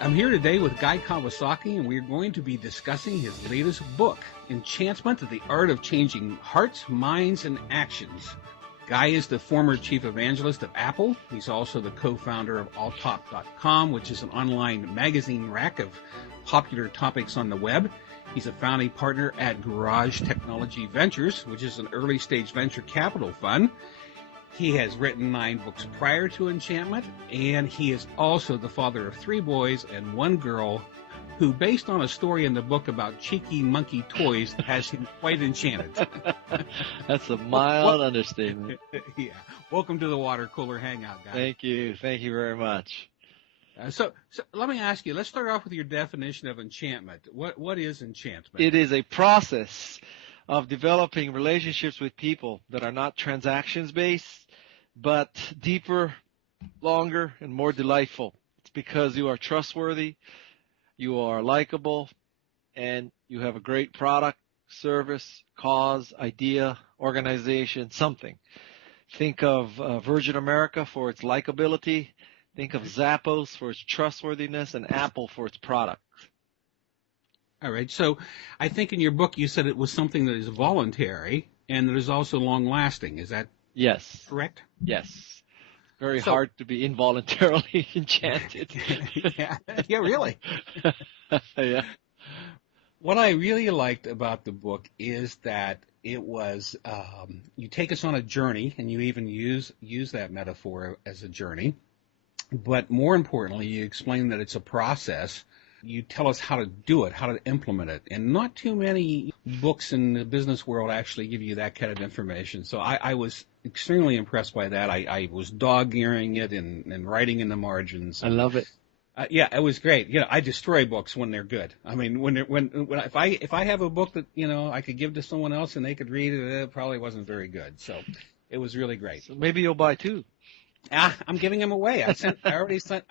I'm here today with Guy Kawasaki, and we're going to be discussing his latest book, Enchantment, The Art of Changing Hearts, Minds, and Actions. Guy is the former chief evangelist of Apple. He's also the co-founder of alltop.com, which is an online magazine rack of popular topics on the web. He's a founding partner at Garage Technology Ventures, which is an early-stage venture capital fund. He has written 9 books prior to Enchantment, and he is also the father of 3 boys and 1 girl who, based on a story in the book about cheeky monkey toys, has him quite enchanted. That's a mild understatement. Yeah. Welcome to the Water Cooler Hangout, Guy. Thank you. Thank you very much. So let me ask you, let's start off with your definition of enchantment. What is enchantment? It is a process of developing relationships with people that are not transactions-based, but deeper, longer, and more delightful. It's because you are trustworthy, you are likable, and you have a great product, service, cause, idea, organization, something. Think of Virgin America for its likability. Think of Zappos for its trustworthiness, and Apple for its product. All right. So I think in your book you said it was something that is voluntary and that is also long-lasting. Is that correct? Yes. Very hard to be involuntarily enchanted. Yeah, really. Yeah. What I really liked about the book is that it was you take us on a journey, and you even use that metaphor as a journey. But more importantly, you explain that it's a process. You tell us how to do it, how to implement it. And not too many books in the business world actually give you that kind of information. So I was extremely impressed by that. I was dog-earing it and writing in the margins. I love it. Yeah, it was great. I destroy books when they're good. I mean, if I have a book that, I could give to someone else and they could read it, it probably wasn't very good. So it was really great. So maybe you'll buy 2. I'm giving them away. I already sent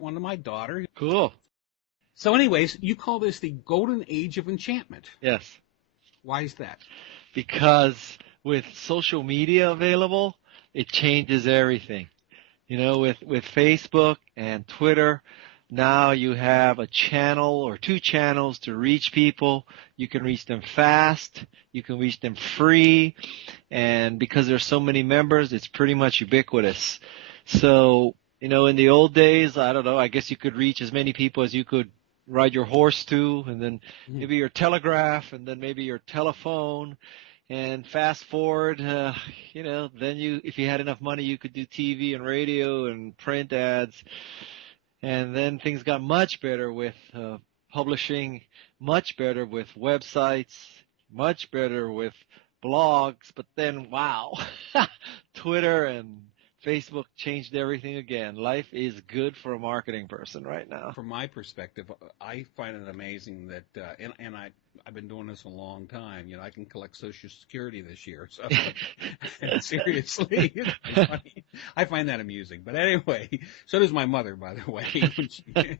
one to my daughter. Cool. So anyways, you call this the golden age of enchantment. Yes. Why is that? Because with social media available, it changes everything. With Facebook and Twitter, now you have a channel or 2 channels to reach people. You can reach them fast. You can reach them free. And because there's so many members, it's pretty much ubiquitous. So, in the old days, I don't know, I guess you could reach as many people as you could ride your horse to, and then maybe your telegraph, and then maybe your telephone. And fast forward, then if you had enough money, you could do TV and radio and print ads. And then things got much better with publishing, much better with websites, much better with blogs. But then, wow, Twitter and Facebook changed everything again. Life is good for a marketing person right now. From my perspective, I find it amazing that, and I've been doing this a long time. I can collect Social Security this year. So seriously, it's funny. I find that amusing. But anyway, so does my mother, by the way.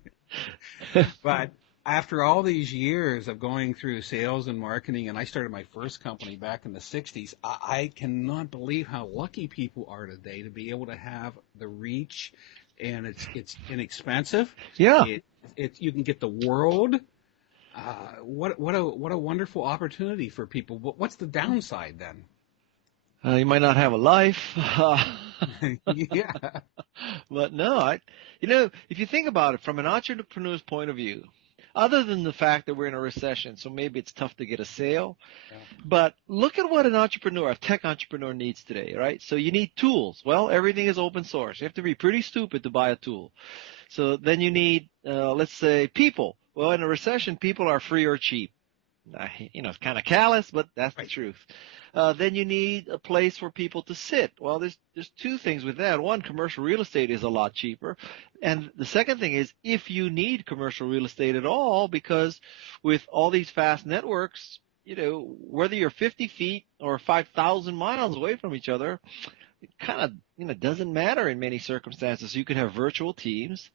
But after all these years of going through sales and marketing, and I started my first company back in the 60s, I cannot believe how lucky people are today to be able to have the reach, and it's inexpensive. Yeah. You can get the world. What a wonderful opportunity for people. What's the downside then? You might not have a life. Yeah. But no, if you think about it from an entrepreneur's point of view, other than the fact that we're in a recession, so maybe it's tough to get a sale. Yeah. But look at what a tech entrepreneur needs today, right? So you need tools. Well, everything is open source. You have to be pretty stupid to buy a tool. So then you need, let's say, people. Well, in a recession, people are free or cheap. It's kind of callous, but that's the truth. Then you need a place for people to sit. Well, there's 2 things with that. One, commercial real estate is a lot cheaper. And the second thing is if you need commercial real estate at all, because with all these fast networks, whether you're 50 feet or 5,000 miles away from each other, it kind of, doesn't matter in many circumstances. You can have virtual teams.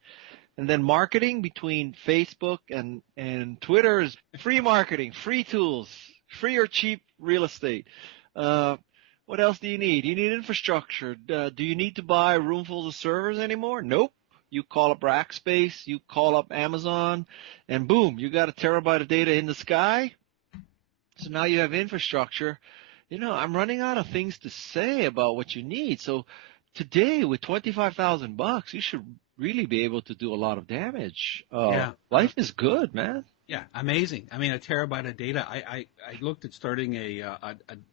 And then marketing between Facebook and Twitter is free marketing, free tools, free or cheap real estate. What else do you need? You need infrastructure. Do you need to buy roomfuls of servers anymore? Nope. you call up Rackspace, you call up Amazon, and boom, you got a terabyte of data in the sky. So now you have infrastructure. I'm running out of things to say about what you need. So today with $25,000, you should really be able to do a lot of damage. Yeah. Life is good, man. Yeah, amazing. I mean, a terabyte of data. I looked at starting it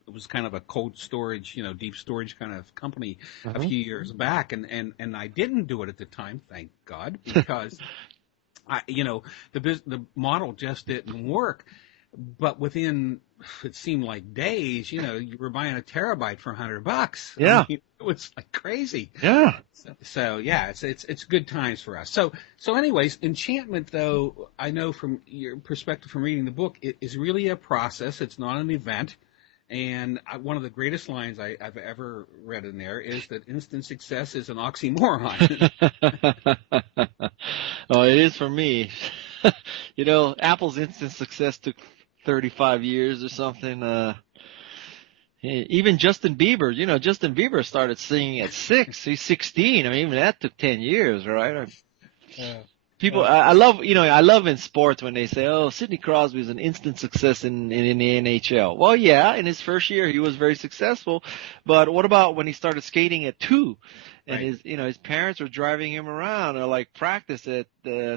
was kind of a cold storage, deep storage kind of company a few years back, and I didn't do it at the time, thank God, because the model just didn't work. But within, it seemed like days, you were buying a terabyte for $100. Yeah. I mean, it was like crazy. Yeah. So yeah, it's good times for us. So anyways, enchantment, though, I know from your perspective from reading the book, it is really a process. It's not an event. And one of the greatest lines I've ever read in there is that instant success is an oxymoron. Oh, it is for me. Apple's instant success took 35 years or something. Even Justin Bieber, Justin Bieber started singing at 6. He's 16. I mean, even that took 10 years, right? People, I love in sports when they say, "Oh, Sidney Crosby is an instant success in the NHL." Well, yeah, in his first year he was very successful, but what about when he started skating at 2, and his parents were driving him around or like practice at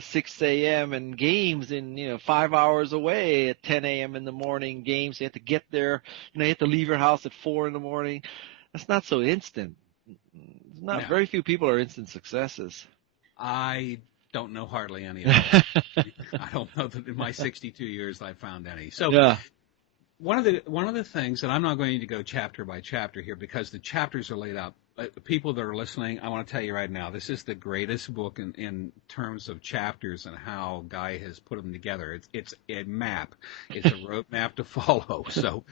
6 a.m. and games in 5 hours away at 10 a.m. in the morning games. You had to get there, you had to leave your house at 4 in the morning. That's not so instant. Very few people are instant successes. I don't know hardly any of them. I don't know that in my 62 years I found any. So yeah. One of the things, and I'm not going to go chapter by chapter here because the chapters are laid out. People that are listening, I want to tell you right now, this is the greatest book in terms of chapters and how Guy has put them together. It's a map. It's a roadmap to follow. So,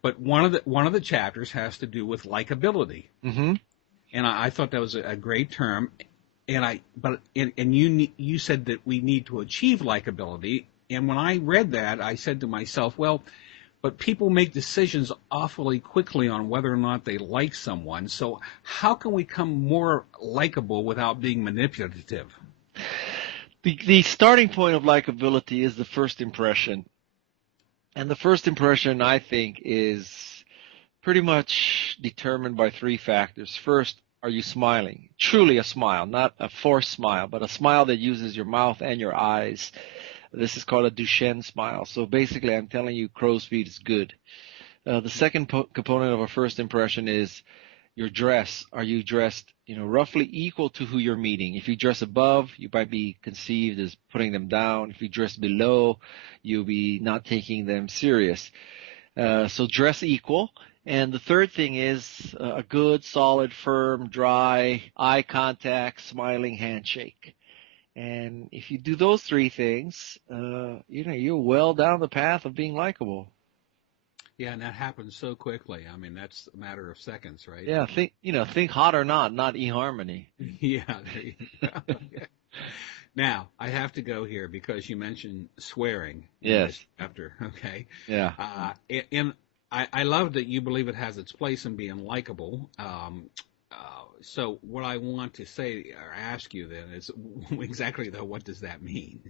but one of the chapters has to do with likability, mm-hmm. and I thought that was a great term. And you said that we need to achieve likability. And when I read that, I said to myself, well, but people make decisions awfully quickly on whether or not they like someone. So how can we become more likable without being manipulative? The starting point of likability is the first impression. And the first impression, I think, is pretty much determined by 3 factors. First, are you smiling? Truly a smile, not a forced smile, but a smile that uses your mouth and your eyes. This is called a Duchenne smile. So basically, I'm telling you, crow's feet is good. The second component of a first impression is your dress. Are you dressed, roughly equal to who you're meeting? If you dress above, you might be conceived as putting them down. If you dress below, you'll be not taking them serious. So dress equal. And the third thing is a good, solid, firm, dry, eye contact, smiling handshake. And if you do those 3 things, you're well down the path of being likable. Yeah, and that happens so quickly. I mean, that's a matter of seconds, right? Yeah, think hot or not eHarmony. Yeah, there you go. Now, I have to go here because you mentioned swearing. Yes. Chapter, okay. Yeah. And I love that you believe it has its place in being likable. So what I want to say or ask you then is exactly though, what does that mean?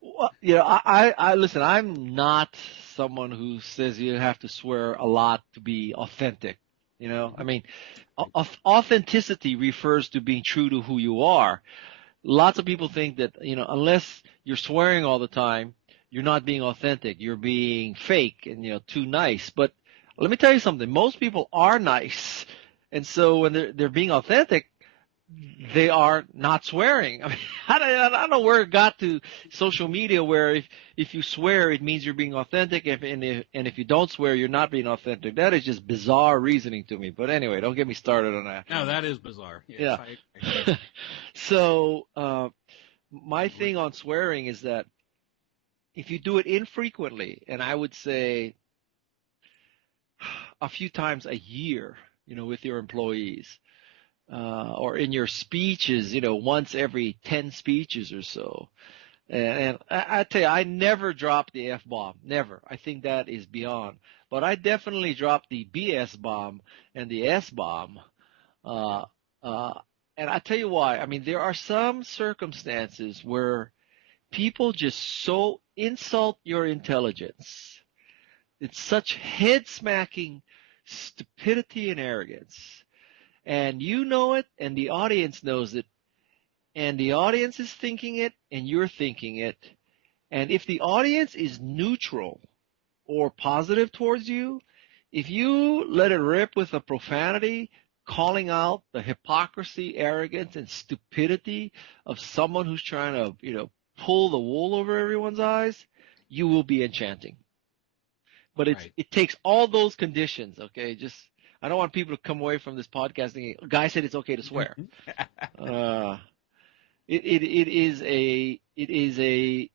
Well, I listen, I'm not someone who says you have to swear a lot to be authentic. I mean, authenticity refers to being true to who you are. Lots of people think that, unless you're swearing all the time, you're not being authentic. You're being fake and, too nice. But let me tell you something. Most people are nice. And so when they're being authentic, they are not swearing. I mean, I don't know where it got to social media where if you swear, it means you're being authentic. And if you don't swear, you're not being authentic. That is just bizarre reasoning to me. But anyway, don't get me started on that. No, that is bizarre. Yes, yeah. So my thing on swearing is that if you do it infrequently, and I would say a few times a year, with your employees, or in your speeches, once every 10 speeches or so. And I tell you, I never drop the F-bomb. Never. I think that is beyond. But I definitely drop the BS bomb and the S bomb. And I tell you why. I mean, there are some circumstances where people just so insult your intelligence. It's such head-smacking stupidity and arrogance. And you know it, and the audience knows it, and the audience is thinking it, and you're thinking it. And if the audience is neutral or positive towards you, if you let it rip with a profanity, calling out the hypocrisy, arrogance, and stupidity of someone who's trying to, pull the wool over everyone's eyes, you will be enchanting. But it takes all those conditions, okay? I don't want people to come away from this podcast thinking, Guy said it's okay to swear. It is a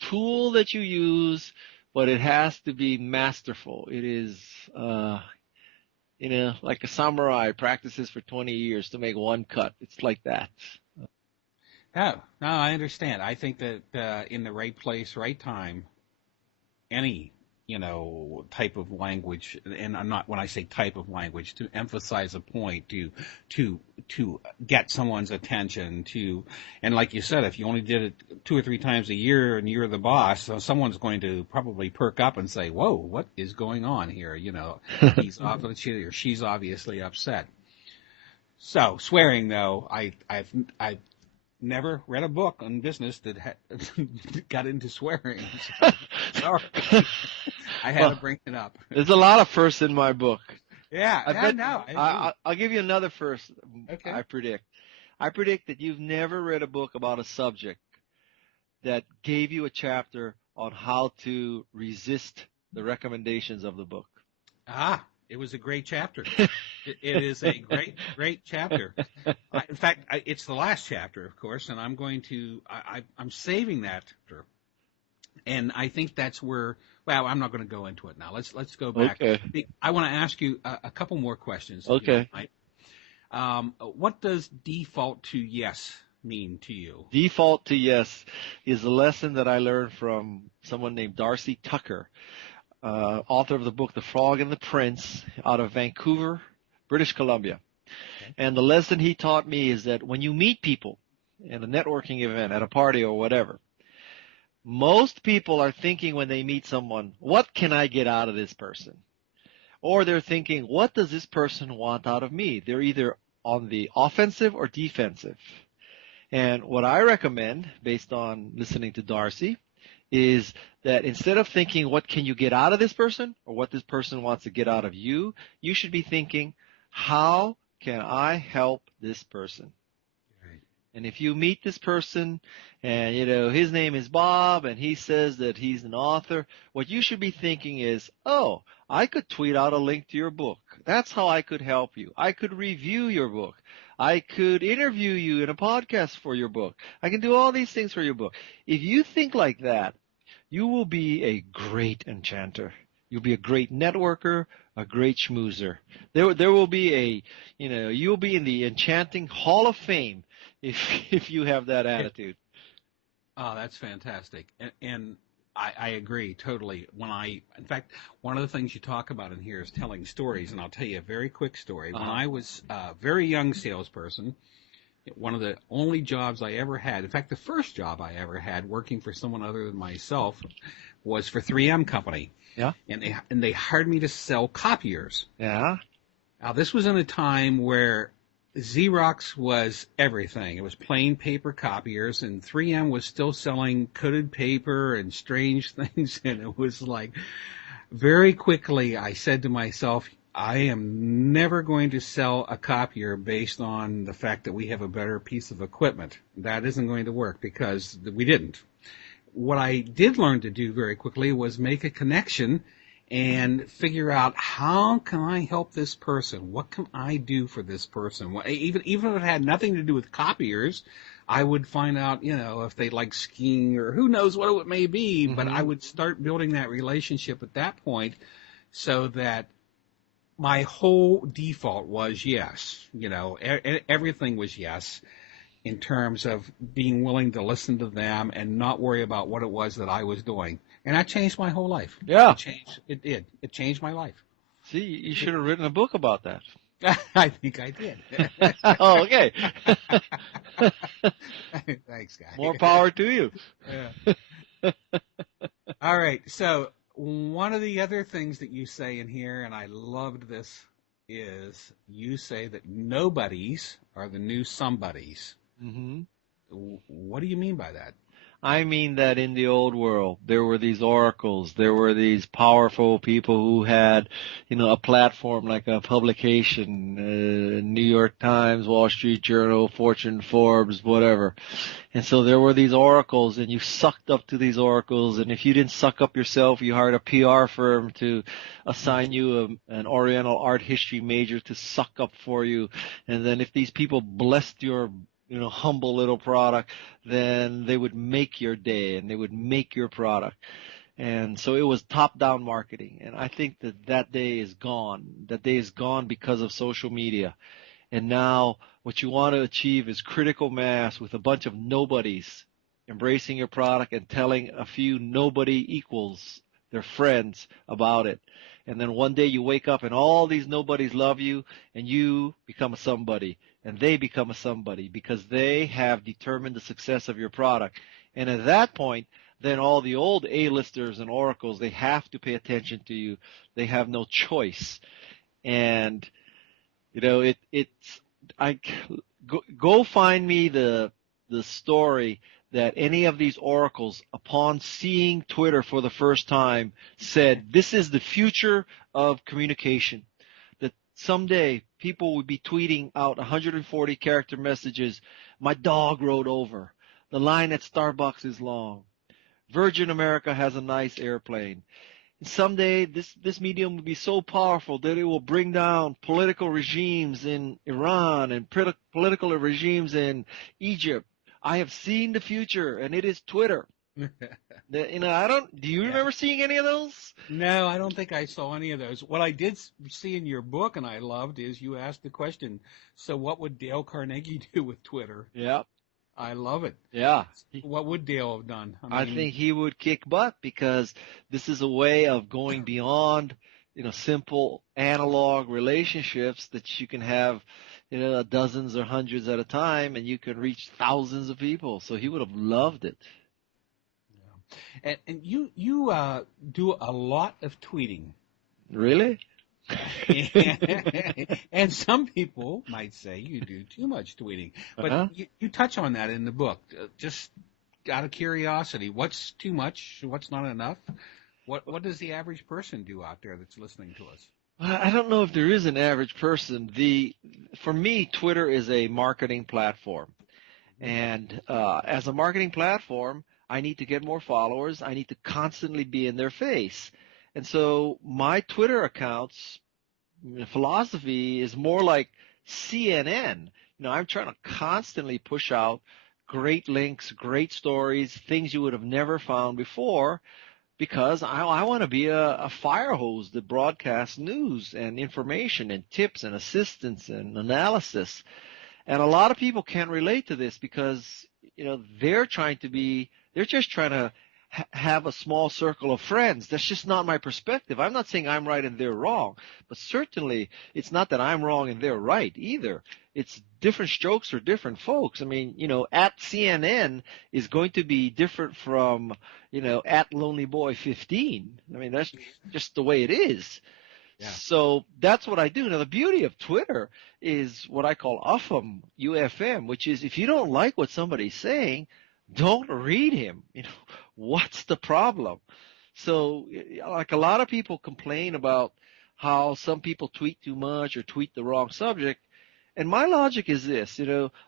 tool that you use, but it has to be masterful. It is, like a samurai practices for 20 years to make one cut. It's like that. Oh, no, I understand. I think that in the right place, right time, any type of language, and I'm not, when I say type of language, to emphasize a point, to get someone's attention, and like you said, if you only did it 2 or 3 times a year and you're the boss, so someone's going to probably perk up and say, whoa, what is going on here? He's obviously, or she's obviously upset. So swearing, though, I've never read a book on business that got into swearing. So, sorry. I had to bring it up. There's a lot of firsts in my book. Yeah, I know. I'll give you another first. Okay. I predict that you've never read a book about a subject that gave you a chapter on how to resist the recommendations of the book. It was a great chapter. It is a great chapter. In fact, it's the last chapter, of course, and I'm going to I'm saving that chapter. And I think that's where. Well, I'm not going to go into it now. Let's go back. Okay. I want to ask you a couple more questions. Okay. What does default to yes mean to you? Default to yes is a lesson that I learned from someone named Darcy Tucker, author of the book The Frog and the Prince, out of Vancouver, British Columbia. Okay. And the lesson he taught me is that when you meet people in a networking event, at a party or whatever, most people are thinking when they meet someone, what can I get out of this person? Or they're thinking, what does this person want out of me? They're either on the offensive or defensive. And what I recommend, based on listening to Darcy, is that instead of thinking, what can you get out of this person, or what this person wants to get out of you, you should be thinking, how can I help this person? Right. And if you meet this person and, his name is Bob and he says that he's an author, what you should be thinking is, oh, I could tweet out a link to your book. That's how I could help you. I could review your book. I could interview you in a podcast for your book. I can do all these things for your book. If you think like that, you will be a great enchanter. You'll be a great networker, a great schmoozer. There will be you'll be in the enchanting Hall of Fame if you have that attitude. Oh, that's fantastic. And I agree totally. In fact, one of the things you talk about in here is telling stories, and I'll tell you a very quick story. When I was a very young salesperson, one of the only jobs I ever had, in fact, the first job I ever had working for someone other than myself, was for 3M Company. Yeah. And they hired me to sell copiers. Yeah. Now, this was in a time where Xerox was everything. It was plain paper copiers, and 3M was still selling coated paper and strange things. And it was like, very quickly, I said to myself, I am never going to sell a copier based on the fact that we have a better piece of equipment. That isn't going to work, because we didn't. What I did learn to do very quickly was make a connection and figure out, how can I help this person? What can I do for this person? Even if it had nothing to do with copiers, I would find out, if they like skiing or who knows what it may be, but I would start building that relationship at that point, so that my whole default was yes. Everything was yes, in terms of being willing to listen to them and not worry about what it was that I was doing. And that changed my whole life. Yeah. It did. It changed my life. See, you should have written a book about that. I think I did. Oh, okay. Thanks, Guy. More power to you. Yeah. All right. So one of the other things that you say in here, and I loved this, is you say that nobodies are the new somebodies. Hmm. What do you mean by that? I mean that in the old world, there were these oracles, there were these powerful people who had, a platform like a publication, New York Times, Wall Street Journal, Fortune, Forbes, whatever. And so there were these oracles, and you sucked up to these oracles, and if you didn't suck up yourself, you hired a PR firm to assign you an Oriental art history major to suck up for you. And then if these people blessed your humble little product, then they would make your day and they would make your product. And so it was top-down marketing. And I think that day is gone. That day is gone because of social media. And now what you want to achieve is critical mass with a bunch of nobodies embracing your product and telling a few nobody equals, their friends, about it. And then one day you wake up and all these nobodies love you and you become a somebody. And they become a somebody because they have determined the success of your product. And at that point, then all the old A-listers and oracles, they have to pay attention to you. They have no choice. And, go find me the story that any of these oracles, upon seeing Twitter for the first time, said, this is the future of communication. Someday, people would be tweeting out 140 character messages. My dog rode over. The line at Starbucks is long. Virgin America has a nice airplane. And someday, this medium will be so powerful that it will bring down political regimes in Iran and political regimes in Egypt. I have seen the future, and it is Twitter. Do you remember seeing any of those? No, I don't think I saw any of those. What I did see in your book, and I loved, is you asked the question, so what would Dale Carnegie do with Twitter? Yeah. I love it. Yeah. What would Dale have done? I think he would kick butt because this is a way of going beyond, simple analog relationships that you can have, dozens or hundreds at a time, and you can reach thousands of people. So he would have loved it. And you do a lot of tweeting. Really? And some people might say you do too much tweeting. But you touch on that in the book. Just out of curiosity, what's too much? What's not enough? What does the average person do out there that's listening to us? I don't know if there is an average person. For me, Twitter is a marketing platform. And as a marketing platform, I need to get more followers. I need to constantly be in their face. And so my Twitter account's philosophy is more like CNN. I'm trying to constantly push out great links, great stories, things you would have never found before, because I want to be a fire hose that broadcasts news and information and tips and assistance and analysis. And a lot of people can't relate to this because, they're just trying to have a small circle of friends. That's just not my perspective. I'm not saying I'm right and they're wrong, but certainly it's not that I'm wrong and they're right either. It's different strokes for different folks. I mean, at CNN is going to be different from, at Lonely Boy 15. I mean, that's just the way it is. Yeah. So that's what I do. Now, the beauty of Twitter is what I call UFM, UFM, which is if you don't like what somebody's saying, don't read him. What's the problem? So, like a lot of people complain about how some people tweet too much or tweet the wrong subject. And my logic is this,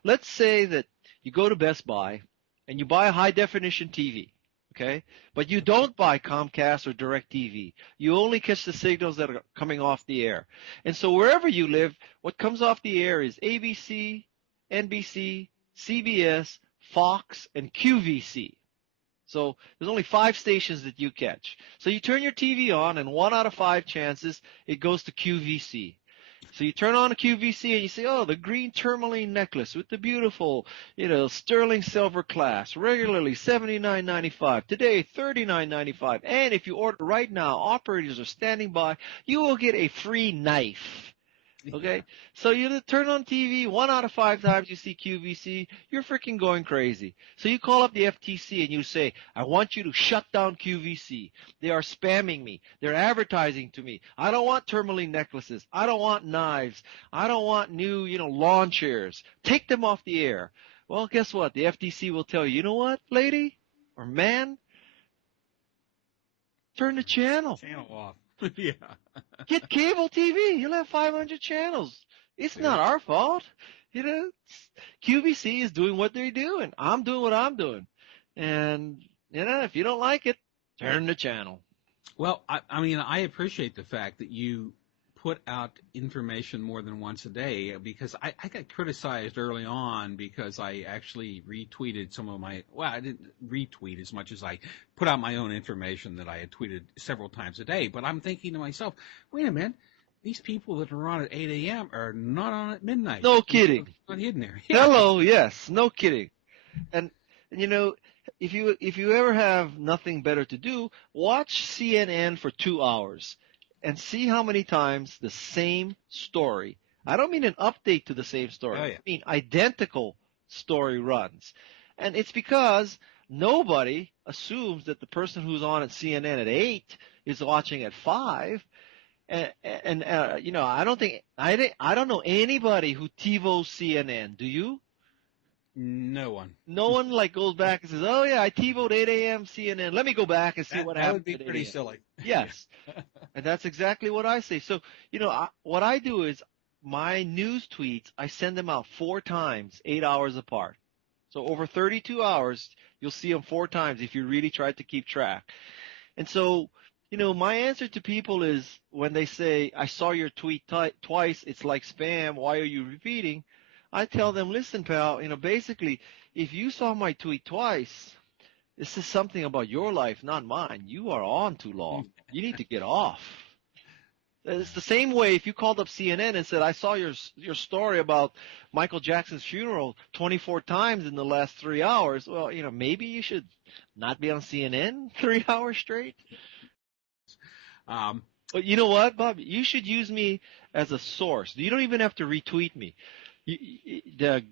let's say that you go to Best Buy and you buy a high-definition TV, okay? But you don't buy Comcast or DirecTV. You only catch the signals that are coming off the air. And so wherever you live, what comes off the air is ABC, NBC, CBS, Fox, and QVC. So there's only 5 stations that you catch. So you turn your TV on, and 1 out of 5 chances it goes to QVC. So you turn on a QVC and you say, oh, the green tourmaline necklace with the beautiful, sterling silver clasp, regularly $79.95, today $39.95. And if you order right now, operators are standing by, you will get a free knife. Okay? Yeah. So you turn on TV, 1 out of 5 times you see QVC, you're freaking going crazy. So you call up the FTC and you say, I want you to shut down QVC. They are spamming me. They're advertising to me. I don't want tourmaline necklaces. I don't want knives. I don't want new, lawn chairs. Take them off the air. Well, guess what? The FTC will tell you, you know what, lady or man? Turn the channel. Channel off. Yeah. Get cable TV. You'll have 500 channels. It's not our fault. QVC is doing what they're doing. I'm doing what I'm doing. And, if you don't like it, turn the channel. Well, I appreciate the fact that you put out information more than once a day, because I got criticized early on because I actually retweeted some of I didn't retweet as much as I put out my own information that I had tweeted several times a day. But I'm thinking to myself, wait a minute, these people that are on at 8 a.m. are not on at midnight. No kidding. Not hidden there. Yeah. Hello, yes, no kidding. And if you ever have nothing better to do, watch CNN for 2 hours. And see how many times the same story. I don't mean an update to the same story. Oh, yeah. I mean identical story runs. And it's because nobody assumes that the person who's on at CNN at 8 is watching at 5. And I don't know anybody who TiVos CNN. Do you? No one. No one goes back and says, "Oh yeah, I TiVoed 8 a.m. CNN. Let me go back and see what happened." That would be pretty silly. Yes, and that's exactly what I say. So what I do is my news tweets. I send them out 4 times, 8 hours apart. So over 32 hours, you'll see them 4 times if you really try to keep track. And so my answer to people is when they say, "I saw your tweet twice. It's like spam. Why are you repeating?" I tell them, listen, pal, basically, if you saw my tweet twice, this is something about your life, not mine. You are on too long. You need to get off. It's the same way if you called up CNN and said, I saw your story about Michael Jackson's funeral 24 times in the last 3 hours. Well, maybe you should not be on CNN 3 hours straight. But you know what, Bob? You should use me as a source. You don't even have to retweet me.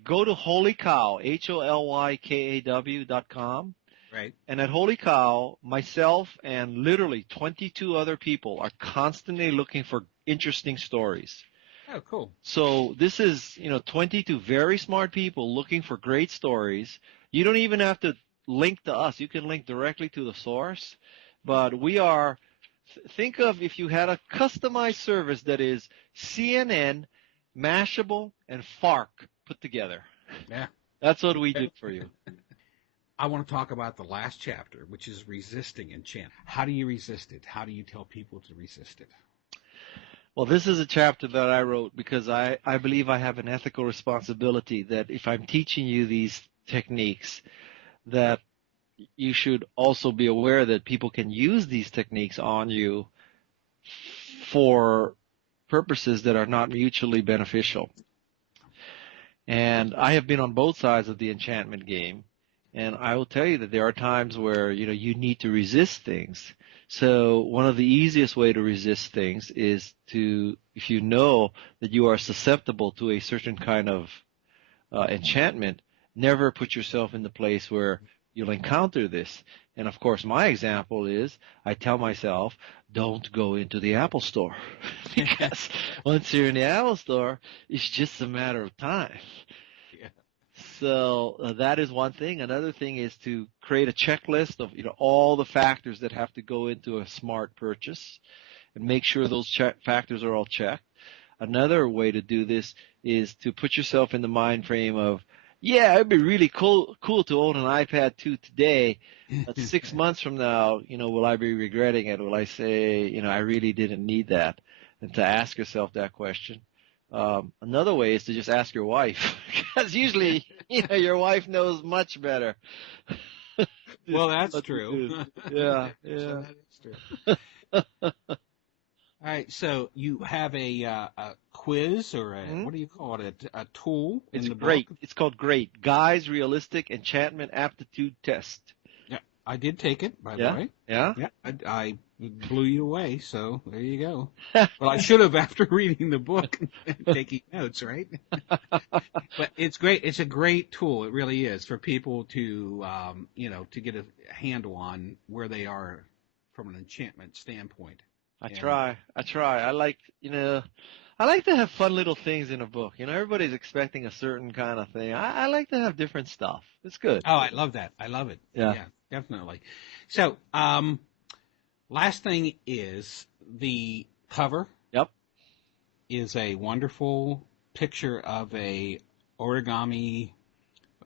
Go to Holy Cow, HOLYKAW.com. Right. And at Holy Cow, myself and literally 22 other people are constantly looking for interesting stories. Oh, cool. So this is, 22 very smart people looking for great stories. You don't even have to link to us. You can link directly to the source. But we are, think of if you had a customized service that is CNN, Mashable, and FARC put together. Yeah. That's what we do for you. I want to talk about the last chapter, which is resisting enchantment. How do you resist it? How do you tell people to resist it? Well, this is a chapter that I wrote because I believe I have an ethical responsibility that if I'm teaching you these techniques, that you should also be aware that people can use these techniques on you for purposes that are not mutually beneficial. And I have been on both sides of the enchantment game, and I will tell you that there are times where you need to resist things. So one of the easiest way to resist things is to, if you know that you are susceptible to a certain kind of enchantment, never put yourself in the place where you'll encounter this. And of course, my example is I tell myself, don't go into the Apple store. Because once you're in the Apple store, it's just a matter of time. Yeah. So that is one thing. Another thing is to create a checklist of all the factors that have to go into a smart purchase and make sure those factors are all checked. Another way to do this is to put yourself in the mind frame of, yeah, it'd be really cool to own an iPad 2 today, but 6 months from now, will I be regretting it? Will I say, I really didn't need that? And to ask yourself that question. Another way is to just ask your wife, because usually, your wife knows much better. Well, that's true. Yeah, So that is true. All right, so you have a quiz or what do you call it? A tool in the great. book? It's called GREAT, Guy's Realistic Enchantment Aptitude Test. Yeah, I did take it, by the way. Yeah? Yeah, I It blew you away, so there you go. Well, I should have after reading the book and taking notes, right? But it's great. It's a great tool. It really is for people to, to get a handle on where they are from an enchantment standpoint. I try. I like to have fun little things in a book. Everybody's expecting a certain kind of thing. I like to have different stuff. It's good. Oh, I love that. I love it. Yeah, definitely. So, last thing is the cover. Yep. Is a wonderful picture of a origami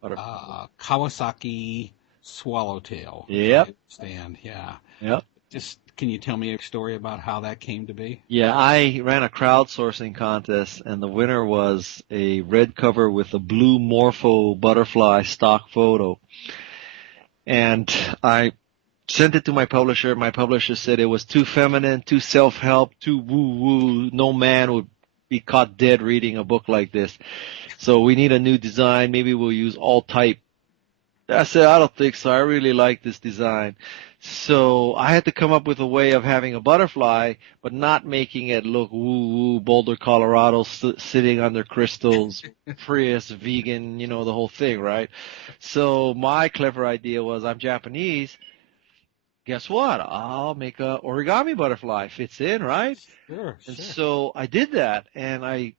Kawasaki swallowtail. Yep. Stand. Yeah. Yep. Just can you tell me a story about how that came to be? Yeah, I ran a crowdsourcing contest, and the winner was a red cover with a blue morpho butterfly stock photo. And I sent it to my publisher. My publisher said it was too feminine, too self-help, too woo-woo. No man would be caught dead reading a book like this. So we need a new design. Maybe we'll use alt type. I said, I don't think so. I really like this design. So I had to come up with a way of having a butterfly, but not making it look woo-woo, Boulder, Colorado, sitting under crystals, Prius, vegan, the whole thing, right? So my clever idea was, I'm Japanese. Guess what? I'll make a origami butterfly. Fits in, right? Sure. And so I did that, and I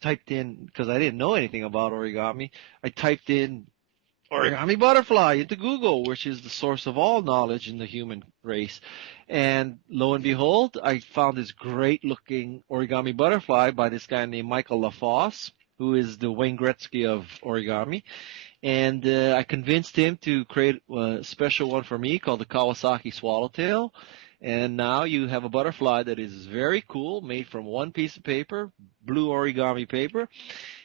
typed in, because I didn't know anything about origami, I typed in origami butterfly into Google, which is the source of all knowledge in the human race. And lo and behold, I found this great-looking origami butterfly by this guy named Michael LaFosse, who is the Wayne Gretzky of origami. And I convinced him to create a special one for me called the Kawasaki Swallowtail. And now you have a butterfly that is very cool, made from one piece of paper, blue origami paper.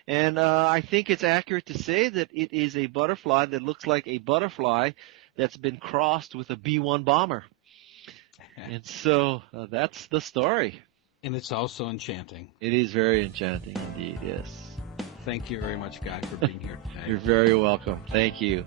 And I think it's accurate to say that it is a butterfly that looks like a butterfly that's been crossed with a B-1 bomber. And so that's the story. And it's also enchanting. It is very enchanting indeed, yes. Thank you very much, Guy, for being here tonight. You're very welcome. Thank you.